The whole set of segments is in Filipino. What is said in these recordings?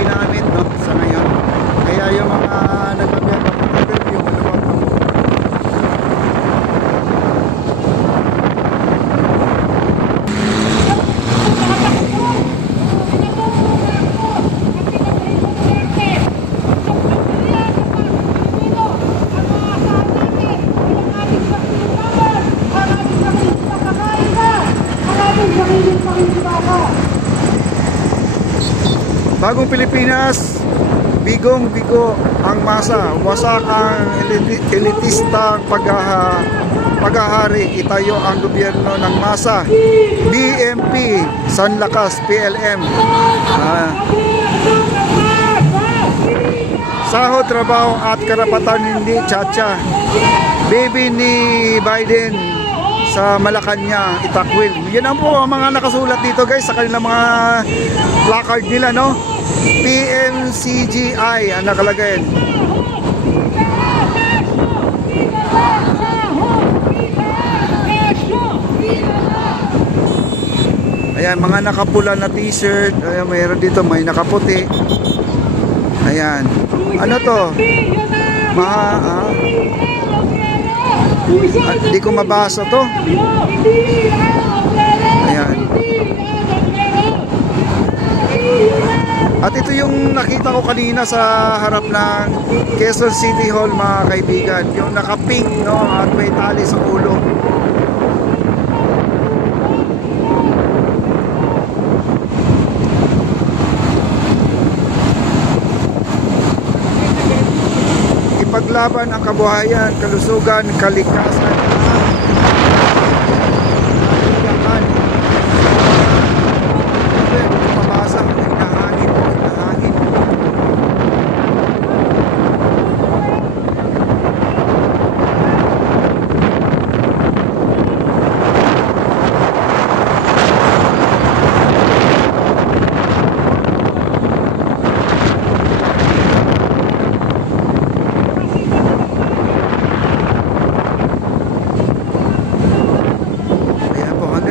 ginamit, no, sa ngayon. Kaya yung mga nagbabiyak ng interview, maluwag po. Bagong Pilipinas, bigong bigo ang masa, wasak ang elitistang paghahari, itayo ang gobyerno ng masa. BMP, Sanlakas, PLM. Sahod, trabaho at karapatan, hindi tsa-tsa. Baby ni Biden sa Malacanang, itakwil. Yan ang po ang mga nakasulat dito guys sa kanilang mga placard nila, no? PMCGI ang nakalagay. Ayan, mga nakapula na t-shirt. Ayan, mayroon dito, may nakaputi. Ayan. Ano to? Hindi ko mabasa to. Ayan. At ito yung nakita ko kanina sa harap ng Quezon City Hall, mga kaibigan. Yung naka-pink, no? At may tali sa ulo. Ipaglaban ang kabuhayan, kalusugan, kalikasan.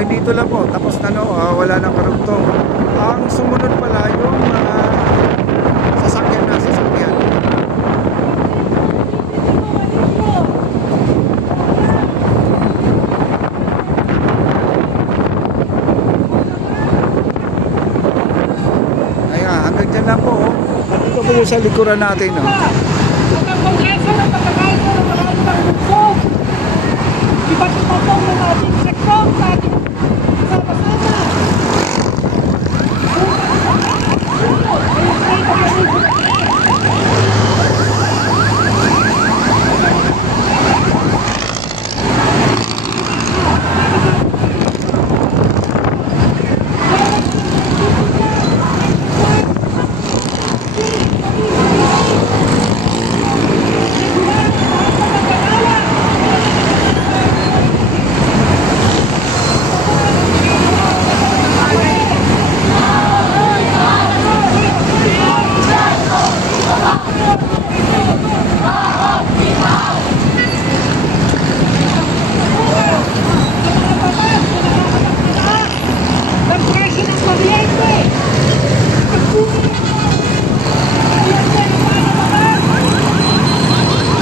Dito lang po, tapos na, no, wala nang karugtong. Ang sumunod pala yung sasakyan. Ayan, hanggang dyan lang po, oh. At ito po sa likuran natin, no. Iba't ibang po ng ating sektor sa ating sama-sama.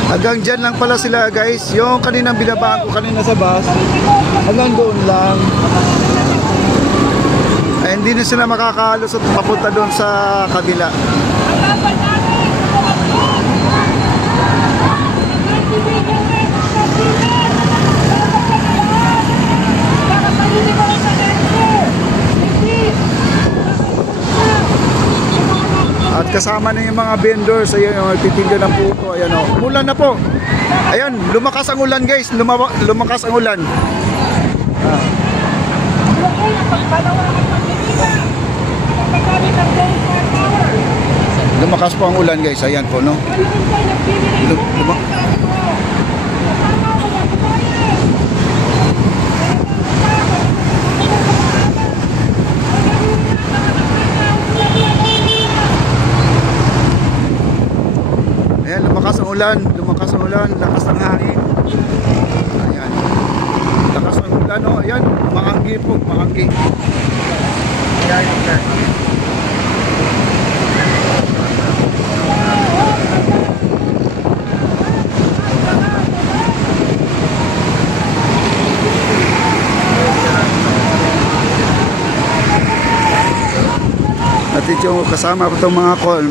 Hanggang dyan lang pala sila guys. Yung kaninang binabaan ko kanina sa bus, hanggang doon lang. Ay, hindi na sila makakahalos at papunta doon sa kabila. At kasama na yung mga vendors, ayun, yung nagtitinda ng puto, ayan o. Umulan na po. Ayun, lumakas ang ulan guys, lumakas ang ulan. Lumakas po ang ulan guys, ayan po, no. Ayan, lumakas ang ulan, lakas ng hangin. Ayan. Lakas ng ulan, no. Ayan, maanggi po, maanggi. Ayan, ayan. medyo kasama ko itong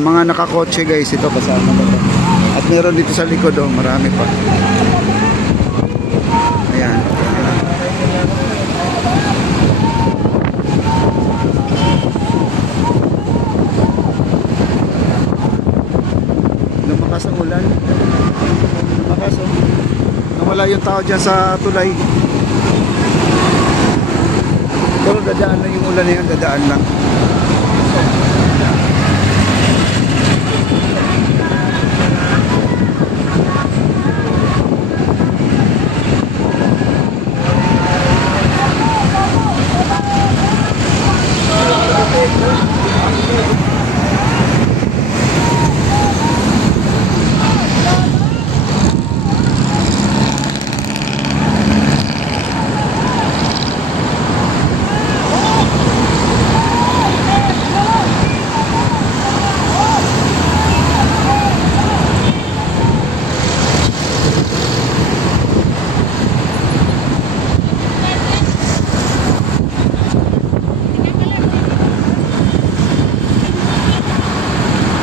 mga nakakotse guys. Ito kasama ko to. At meron dito sa likod oh, marami pa. Ayan. Lumakas ang ulan. Lumakas oh. Nawala yung tao dyan sa tulay. Pero dadaan lang yung ulan na yun, dadaan lang.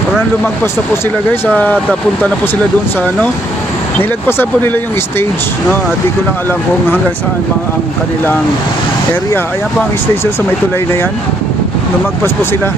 Parang lumagpas na po sila guys at punta na po sila doon sa ano. Nilagpasan po nila yung stage, no? At di ko lang alam kung hanggang saan ang kanilang area. Ayan po ang stage sa may tulay na yan. Lumagpas po sila.